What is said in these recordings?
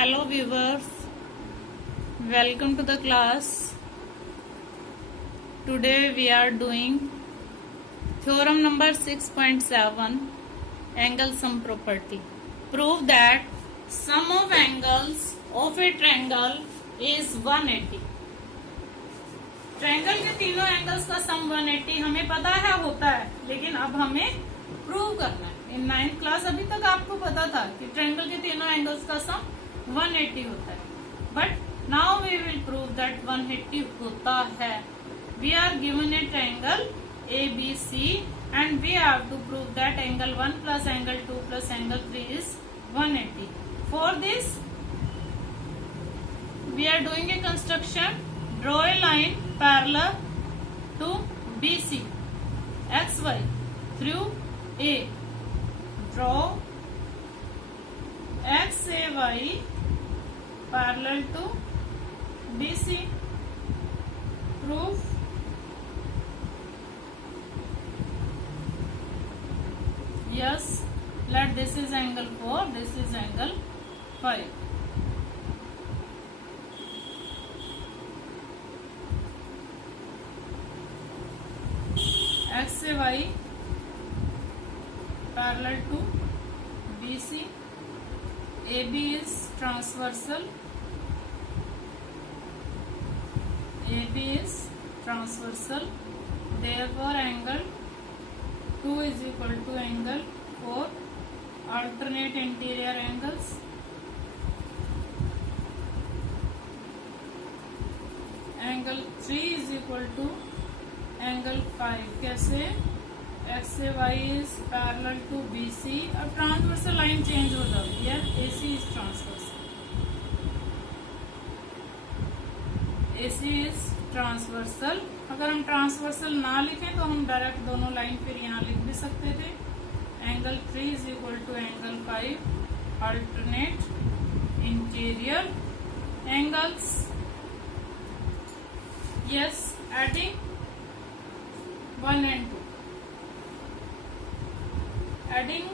Hello viewers, welcome to the class. Today we are doing theorem number 6.7, angle sum property. Prove that sum of angles of a triangle is 180. Triangle के तीनों angles का सम 180 हमें पता है होता है, लेकिन अब हमें प्रूव करना है। इन 9th क्लास अभी तक आपको पता था कि ट्रायंगल के तीनों एंगल्स का सम 180 होता है, but now we will prove that 180 होता है। We are given a triangle ABC and we have to prove that angle 1 plus angle 2 plus angle 3 is 180. For this, we are doing a construction. Draw a line parallel to BC, XY through A. Draw XAY parallel to BC. Proof. Yes, let this is angle 4, this is angle 5. X से Y parallel to BC. AB is transversal. AB is transversal. Therefore, angle 2 is equal to angle 4. Alternate interior angles. Angle 3 is equal to angle 5. कैसे? X से Y is parallel to BC. अब transversal line change हो जाती है. AC is transversal. AC is transversal. अगर हम transversal ना लिखें तो हम डायरेक्ट दोनों लाइन फिर यहाँ लिख भी सकते थे. Angle 3 is equal to angle 5. Alternate interior angles. Yes, adding 1 and 2. Adding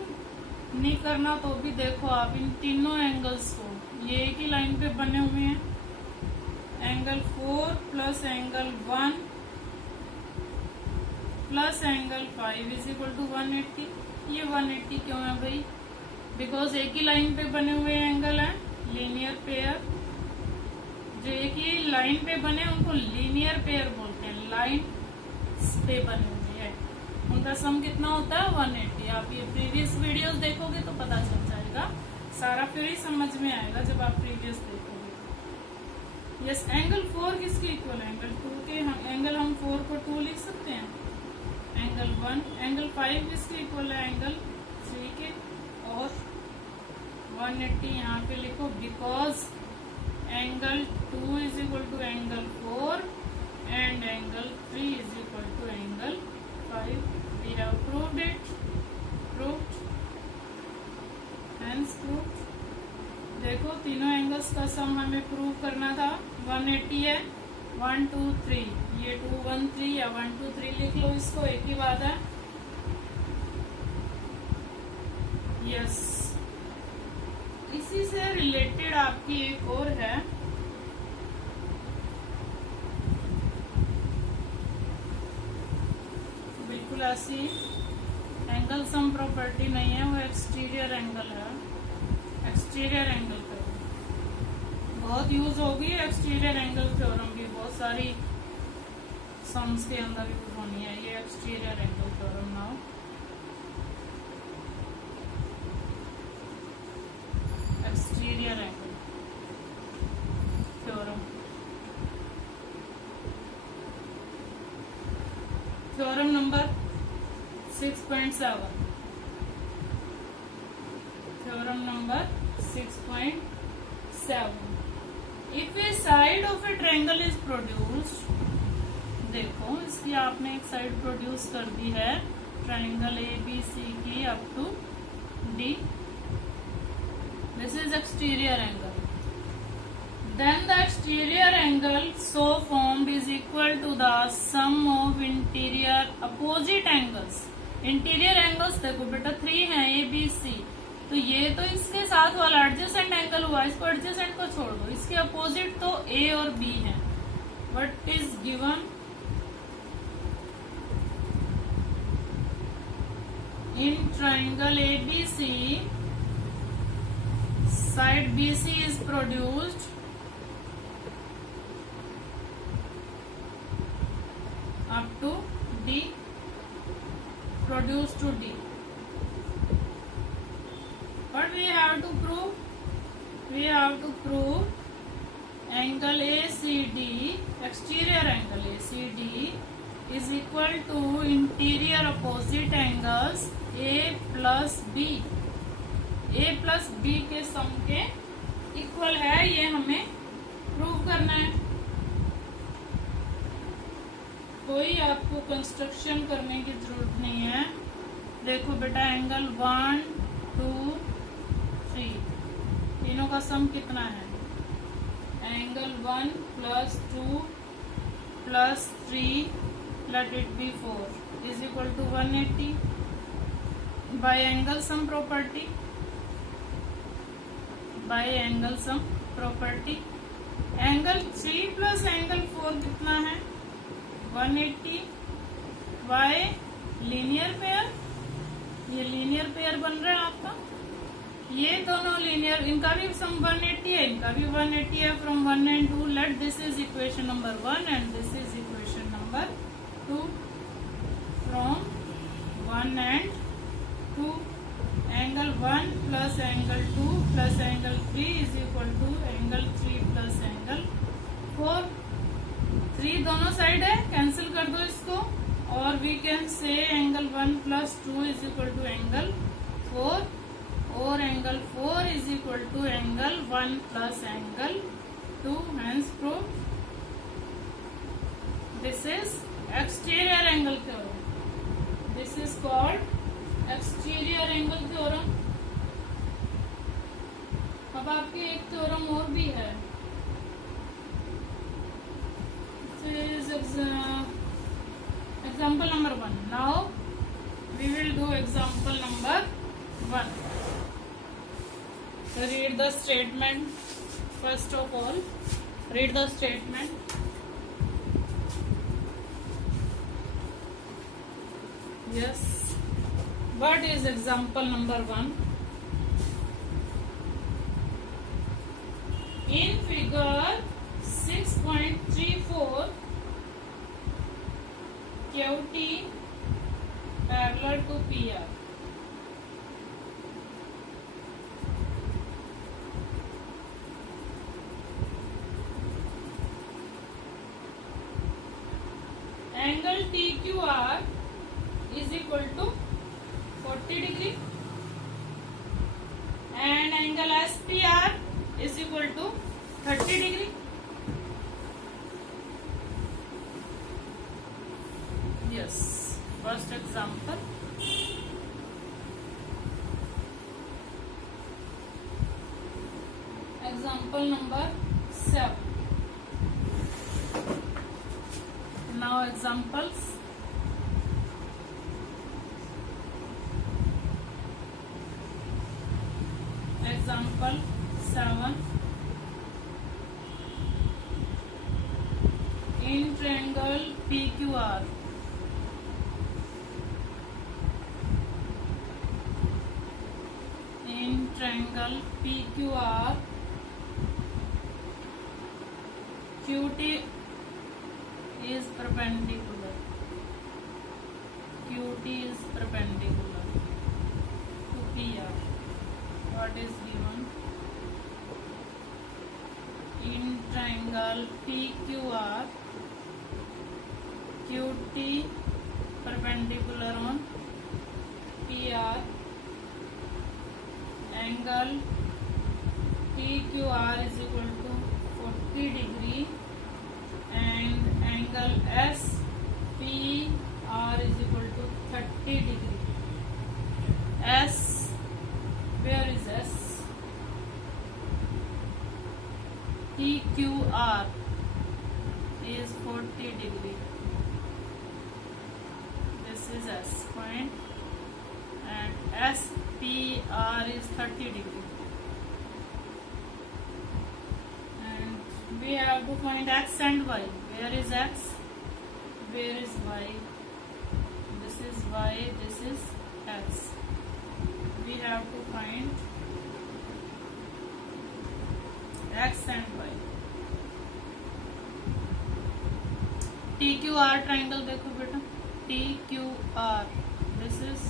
नहीं करना तो भी देखो आप इन तीनों एंगल्स को, ये एक ही लाइन पे बने हुए हैं. Angle 4 plus angle 1 plus angle 5 is equal to 180. ये 180 क्यों है भाई? बिकॉज एक ही लाइन पे बने हुए एंगल है, लीनियर पेयर. जो एक ही लाइन पे बने उनको लीनियर पेयर बोलते हैं. लाइन पे बने हुए हैं उनका सम कितना होता है? 180. आप ये प्रीवियस वीडियोस देखोगे तो पता चल जाएगा. सारा फिर ही समझ में आएगा जब आप प्रीवियस देखोगे. यस, एंगल 4 किसके इक्वल है? एंगल 2 के. एंगल हम 4 को 2 लिख सकते हैं. एंगल 1. एंगल 5 किसके इक्वल है? एंगल 3 के. और 180 यहाँ पे लिखो because angle 2 is equal to angle 4 and angle 3 is equal to angle 5. We have proved it. Proved. Hence proved. देखो तीनों एंगल्स का सम हमें प्रूव करना था. 180 है. 1 2 3. ये 2 1 3 या 1 2 3 लिख लो, इसको एक ही बात है. यस, इसी से रिलेटेड आपकी एक और है. बिल्कुल ऐसी एंगल सम प्रॉपर्टी नहीं है, वो एक्सटीरियर एंगल है. एक्सटीरियर एंगल थ्योरम बहुत यूज होगी. एक्सटीरियर एंगल थ्योरम भी बहुत सारी सम्स के अंदर यूज होनी है. ये exterior angle theorem now. Exterior angle theorem. Theorem number 6.7. Theorem number 6.7. If a side of a triangle is produced, देखो इसकी आपने एक साइड प्रोड्यूस कर दी है ट्राइंगल ABC की up to D. This is exterior angle. Then the exterior angle so formed is equal to the sum of interior opposite angles. Interior angles देखो बेटा 3 है ABC. तो ये तो इसके साथ वाला एडजेसेंट एंगल हुआ, इसको एडजेसेंट को छोड़ दो, इसके अपोजिट तो ए और बी है। What is given in triangle ABC, side BC is produced up to D, produced to D. What we have to prove? We have to prove angle ACD, exterior angle ACD is equal to interior opposite angles A plus B. A plus B के sum के equal है, ये हमें prove करना है। कोई आपको construction करने की जरूरत नहीं है। देखो बेटा, एंगल 1 2 3 तीनों का सम कितना है? Angle 1 plus 2 plus 3 let it be 4 is equal to 180 by angle sum property. By angle sum property angle 3 plus angle 4 कितना है? 180 बाय लीनियर पेयर। ये लीनियर पेयर बन रहा है आपका, ये दोनों लीनियर, इनका भी सम 180 है, इनका भी 180 है। From 1 and 2 let this is equation number 1 and this is equation number 2। From 1 and 2 angle 1 plus angle 2 plus angle 3 is equal to angle 3 plus angle 4। 3 दोनों साइड है, कैंसिल कर दो इसको, और we can say angle 1 plus 2 is equal to angle 4, और angle 4 is equal to angle 1 plus angle 2। Hence prove this is exterior angle theorem. This is called exterior angle theorem. अब आपके एक theorem और भी है, example number 1। Now we will do example number 1। Read the statement. First of all read the statement. Yes, what is example number 1? In figure 6.34 QT parallel to PR, angle TQR is equal to 40 degree and angle SPR is equal to 30 degree. Yes, first example. Example number 7. Now examples. Example 7. In triangle PQR, in triangle PQR, QT is perpendicular. QT is perpendicular to PR. What is given? In triangle PQR, QT perpendicular on PR, angle PQR is equal to 40 degree and angle SPR is equal to 30 degree. S, where is S? TQR is 40 degree. This is S point and SPR is 30 degree. And we have to find X and Y. Where is X? Where is Y? This is Y, this is X. We have to find X and Y. TQR triangle देखो बेटा, TQR, this is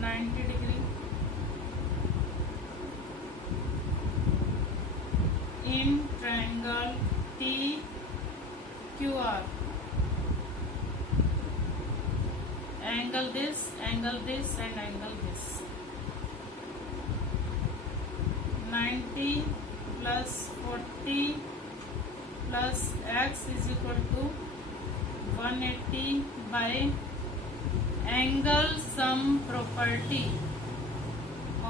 90 degree. In triangle TQR, angle this, angle this, and angle this. 90 plus 40 plus X is equal to 180 by angle sum property,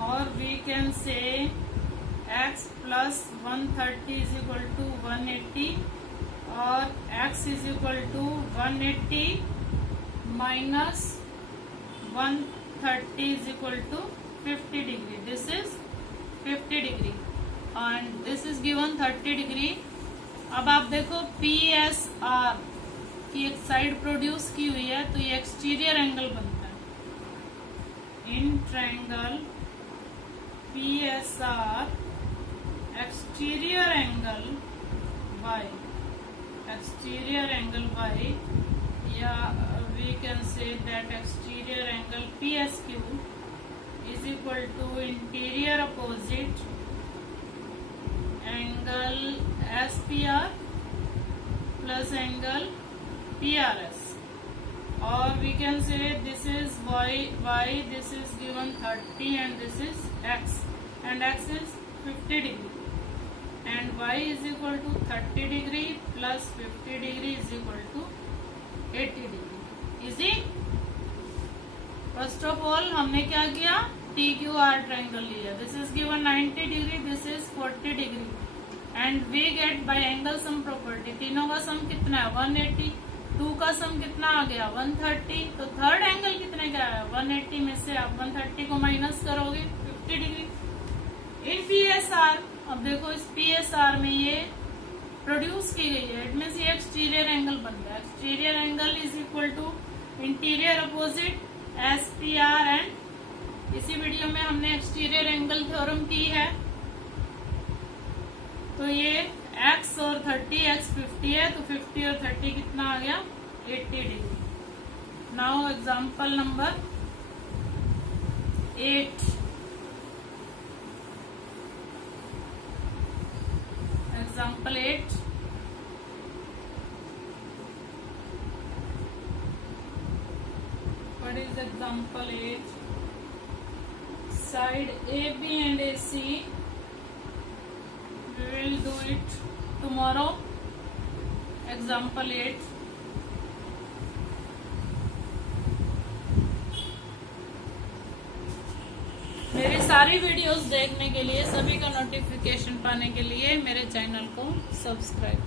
or we can say X plus 130 is equal to 180, or X is equal to 180 minus 130 is equal to 50 degree. This is 50 degree and this is given 30 degree. अब आप देखो PSR की एक side produce की हुई है, तो ये एक्सटीरियर एंगल बनता है. In triangle PSR, exterior angle Y, exterior angle Y, या we can say that exterior angle PSQ is equal to interior opposite angle SPR plus angle PRS, or we can say this is Y, this is given 30 and this is X, and X is 50 degree, and Y is equal to 30 degree plus 50 degree is equal to 80 degree. Easy. First of all हमने क्या किया, TQR triangle लिया. This is given 90 degree, this is 40 degree, and we get by angle sum property. तीनों का sum कितना है 180, 2 का sum कितना आ गया 130, तो थर्ड एंगल कितने का है 180 में से आप 130 को माइनस करोगे 50 डिग्री. इन PSR, अब देखो इस PSR में ये प्रोड्यूस की गई है, इट मीन्स ये एक्सटीरियर एंगल बन गया. Exterior angle is equal to interior opposite SPR, and इसी वीडियो में हमने एक्सटीरियर एंगल थ्योरम की है. तो ये X और 30, X 50 है, तो 50 और 30 कितना आ गया 80 degree. Now example number 8. Example 8. What is example 8? Side AB and AC. We will do it tomorrow. Example 8. मेरी सारी वीडियोस देखने के लिए, सभी का नोटिफिकेशन पाने के लिए मेरे चैनल को सब्सक्राइब